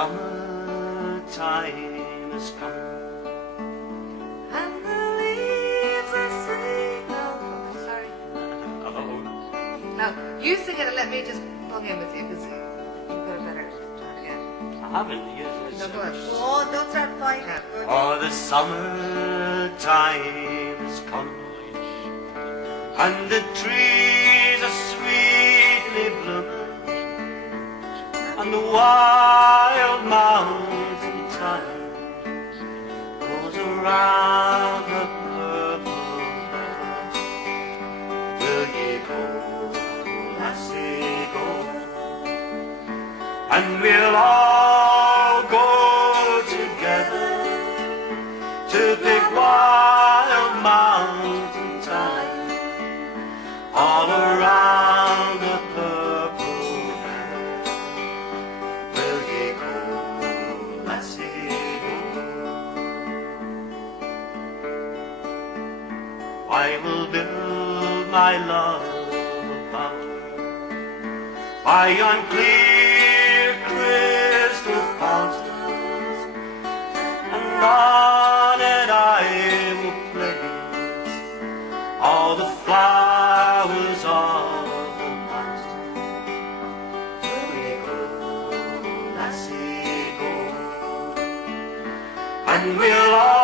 summertime has come, and the leaves are sweet. No, sorry. oh, No, you sing it and let me just plug in with you because you've got a better tone again. I haven't used No, go ahead. Oh, don't start fighting. Yeah. Good. Oh, the summertime has come, and the trees are sweetly blooming, and the wild mountain thyme goes around the purple river. Will ye go, lassie, go? And we'll all go together to big wild mountain thyme all around the purple river. Will ye go, lassie, go? I will build my love about her by yon clear crystal fountains, and on it I will place all the flowers of the mountain. Will ye go, lassie, go? And we'll all